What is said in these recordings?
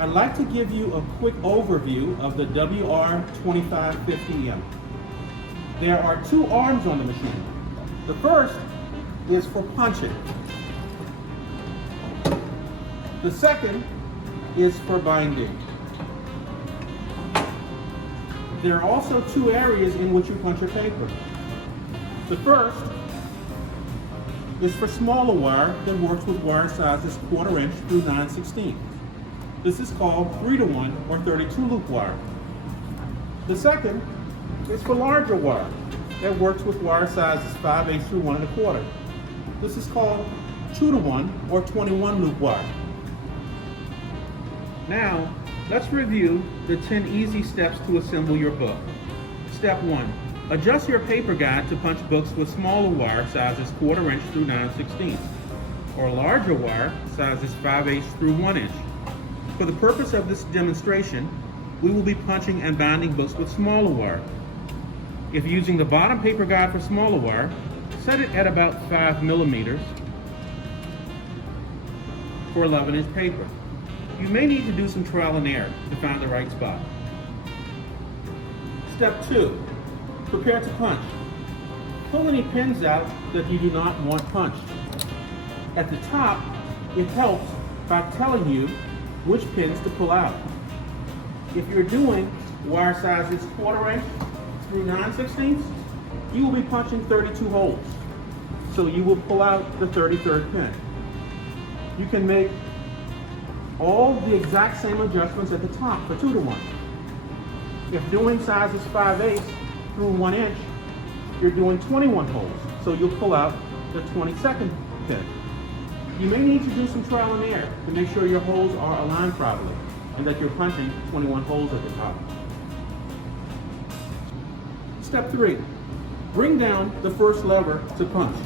I'd like to give you a quick overview of the WR2550M. There are two arms on the machine. The first is for punching. The second is for binding. There are also two areas in which you punch your paper. The first is for smaller wire that works with wire sizes 1/4 inch through 9/16. This is called 3-to-1 or 32 loop wire. The second is for larger wire that works with wire sizes 5/8 through 1 1/4. This is called 2-to-1 or 21 loop wire. Now, let's review the 10 easy steps to assemble your book. Step 1. Adjust your paper guide to punch books with smaller wire sizes 1/4 inch through 9/16, or larger wire sizes 5/8 through 1 inch. For the purpose of this demonstration, we will be punching and binding books with smaller wire. If using the bottom paper guide for smaller wire, set it at about 5 millimeters for 11-inch paper. You may need to do some trial and error to find the right spot. Step 2. Prepare to punch. Pull any pins out that you do not want punched. At the top, it helps by telling you which pins to pull out. If you're doing wire sizes 1/4 inch through 9/16, you will be punching 32 holes. So you will pull out the 33rd pin. You can make all the exact same adjustments at the top for 2-to-1. If doing sizes 5/8 through 1 inch, you're doing 21 holes, so you'll pull out the 22nd pin. You may need to do some trial and error to make sure your holes are aligned properly and that you're punching 21 holes at the top. Step 3. Bring down the first lever to punch.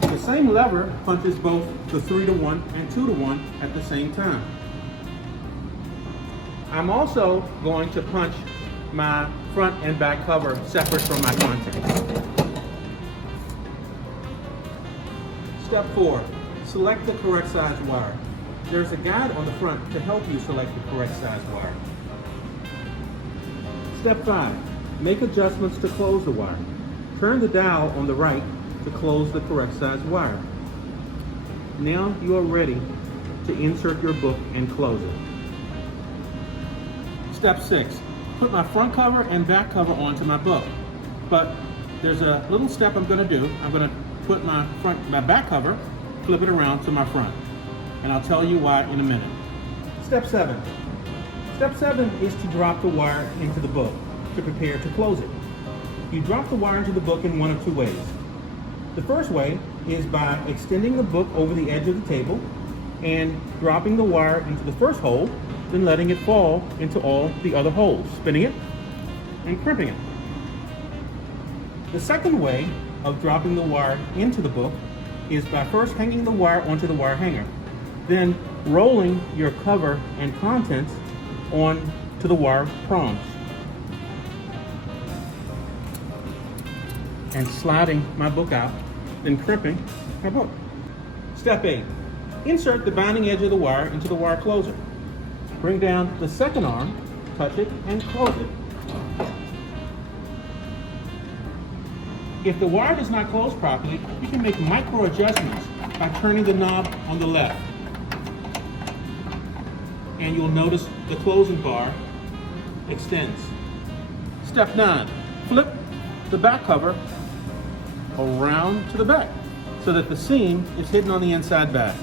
The same lever punches both the 3-to-1 and 2-to-1 at the same time. I'm also going to punch my front and back cover separate from my contents. Step 4. Select the correct size wire. There's a guide on the front to help you select the correct size wire. Step 5. Make adjustments to close the wire. Turn the dial on the right to close the correct size wire. Now you are ready to insert your book and close it. Step 6. Put my front cover and back cover onto my book. But there's a little step I'm going to do. I'm going to put my back cover, flip it around to my front. And I'll tell you why in a minute. Step 7. Step 7 is to drop the wire into the book to prepare to close it. You drop the wire into the book in one of two ways. The first way is by extending the book over the edge of the table and dropping the wire into the first hole, then letting it fall into all the other holes, spinning it and crimping it. The second way of dropping the wire into the book is by first hanging the wire onto the wire hanger, then rolling your cover and contents onto the wire prongs, and sliding my book out, then crimping my book. Step 8. Insert the binding edge of the wire into the wire closer. Bring down the second arm, touch it, and close it. If the wire does not close properly, you can make micro adjustments by turning the knob on the left. And you'll notice the closing bar extends. Step 9. Flip the back cover around to the back so that the seam is hidden on the inside back.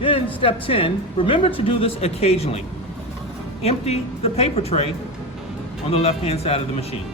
Then step 10, remember to do this occasionally. Empty the paper tray on the left-hand side of the machine.